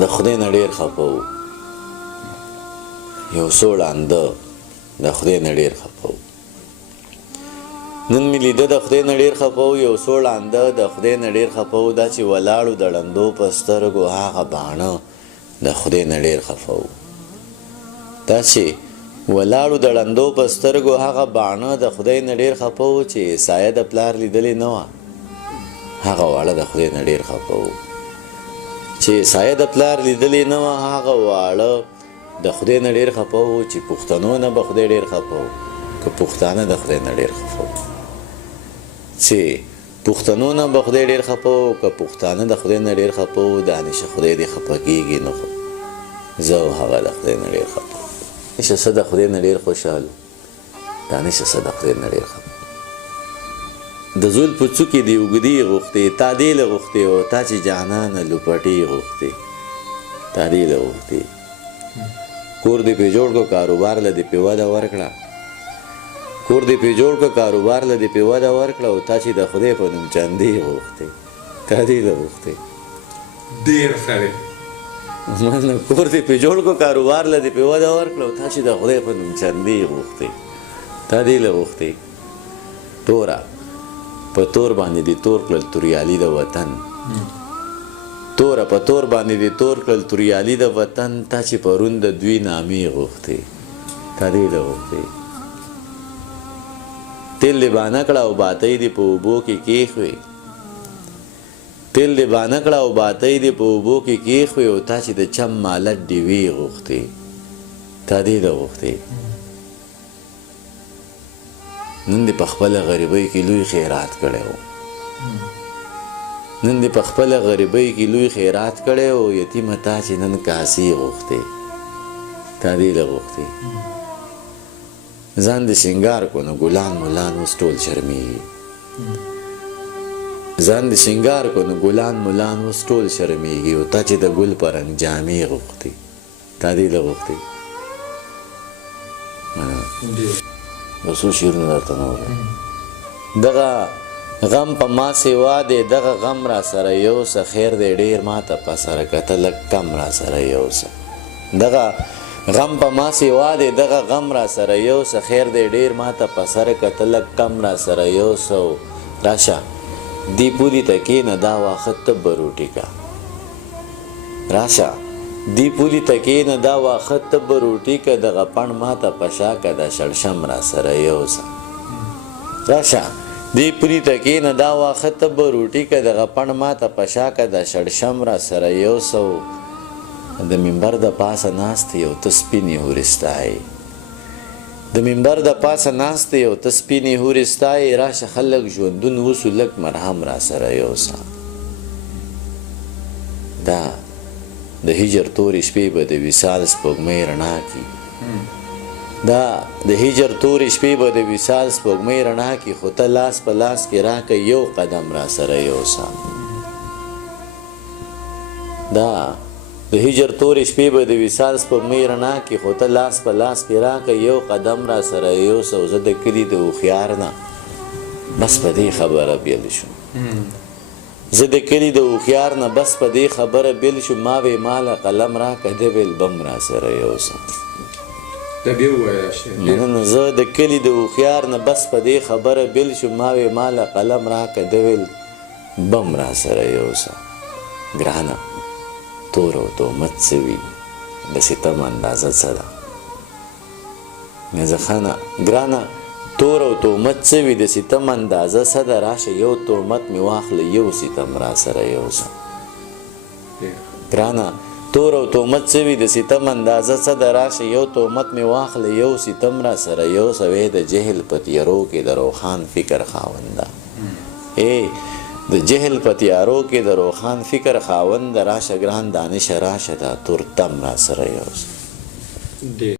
د خدای نه ډېر خفه و، یو څو ړانده د خدای نه ډېر خفه و. نن مې لیده د خدای نه ډېر خفه و، یو څو ړانده د خدای نه ډېر خفه و. دا چې ولاړو د ړندو په سترګو هغه باڼه د خدای نه ډېر خفه و. دا چې ولاړو د ړندو په سترګو هغه باڼه د خدای نه ډېر خفه و چې سایه د پلار لیدلې نه وه، هغه واړه د خدای نه ډېر خفه و. چې سایه د پلار لیدلې نه وه، هغه واړه د خدای نه ډېر خفه و چې پښتنو نه به خدای ډېر خفه و، که پښتانه د خدای نه ډېر خفه و. چې پښتنو نه به خدای ډېر خفه و، که پښتانه د خدای نه ډېر خفه و. دا همیشه خدای دې خفه کېږي نه، خو زه او هغه د خدای نه ډېر خفه و. همیشه څه د خدای نه ډېر خوشحاله، دا همیشه څه د خدای نه ډېر خفه. د زول په څوکې دې اوږدې غوښتې، تا دې له غوښتې او تا چې جانانه لوپټې غوښتې، تا دې له غوښتې. کور دې پې جوړ کړو کاروبار له دې پې وده ورکړه، کور دې پې جوړ کړو کاروبار له دې پې وده ورکړه، او تا چې د خدای په نوم چندې غوښتې، تا دې له غوښتې. ډېر ښه دی. مننه. کور دې پې جوړ کړو کاروبار له دې پې وده ورکړه، او تا چې د خدای په نوم چندې غوښتې، تا دې له غوښتې. توره په تور باندې دې تور کړل توریالي د وطن، توره په تور باندې دې تور کړل توریالي د وطن، تا چې پرون د دوی نامې غوښتې، تا دې له غوښتې. تیل دې بانه کړه او باتۍ دې په اوبو کې کېښوې، تیل دې بانه کړه او باتۍ دې په اوبو کې کېښوې، او تا چې د چم مالت ډیوې غوښتې، تا دې له غوښتې. نن دې په خپله غریبۍ کې لوی خیرات کړی و، نن دې په خپله غریبۍ کې لوی خیرات کړی و. یتیمه تا چې نن کاسې غوښتې، تا دې له غوښتې. ځان دې سینګار کو نو ګلان ملان اوس ټول شرمېږي، ځان دې سینګار کو نو ګلان ملان اوس ټول شرمېږي، او تا چې د ګل په رنګ جامې غوښتې، تا دې له غوښتې. یو څو شعرونه درته نه ووایم. دغه غم په ما سوا دی، دغه غم را سره یوسه، خیر دی ډېر ما ته په سره که ته لږ کم را سره یوسه. دغه غم په ما سوا دی، دغه غم را سره یوسه، خیر دی ډېر ما ته په سره که ته لږ کم را سره یوسه. راشه دې پولي ته کښېنه دا واښه ته به روټي کا، راشه دې پولي ته کښېنه دا واښه ته به روټي که، دغه پڼ ما ته په شا که دا شړشم را سره یوسه. راشه دې پولي ته کښېنه دا واښه ته به روټي که، دغه پڼ ما ته په شا که دا شړشم را سره یوسه. د منبر د پاسه ناست یو ته سپینې حورې ستایې، د منبر د پاسه ناست یو ته سپینې حورې ستایې، راشه خلک ژوندون وسو لږ مرهم را سره یوسه. دا د هجر تورې شپې به د وصال سپوږمۍ رڼا کي، دا د هجر تورې شپې به د وصال سپوږمۍ رڼا کي، خو ته لاس په لاس کې راکه یو قدم را سره یوسه. دا د هجر تورې شپې به د وصال سپوږمۍ رڼا کي، خو ته لاس په لاس کې راکه یو قدم را سره یوسه. او زه د کلي د هوښیار نه بس په دې خبره بیل شوم، زه د کلي د هوښیار نه بس په دې خبره بیل شوم. ما وې ماله قلم راکه د بم را سره یوسه. مننه. زه د کلي د هوښیار نه بس په دې خبره بیل شوم، ما وې ماله قلم راکه د بم را سره یوسه. ګرانه تور او تهمت څه وي، د ستم اندازه څه ده. میرزا خانه ګرانه تور او تهمت څه وي، د ستم اندازه څه ده. راشه یو تهمت مې واخله یو ستم را سره یوسه. ګرانه تور او تهمت څه وي، د ستم اندازه څه ده. راشه یو تهمت مې واخله یو ستم را سره یوسه. وی د جهل په تیارو کې د روښان فکر خاونده، د جهل په تیارو کې د روښان فکر خاونده. راشه ګران دانشه راشه دا تورتم را سره یوسه.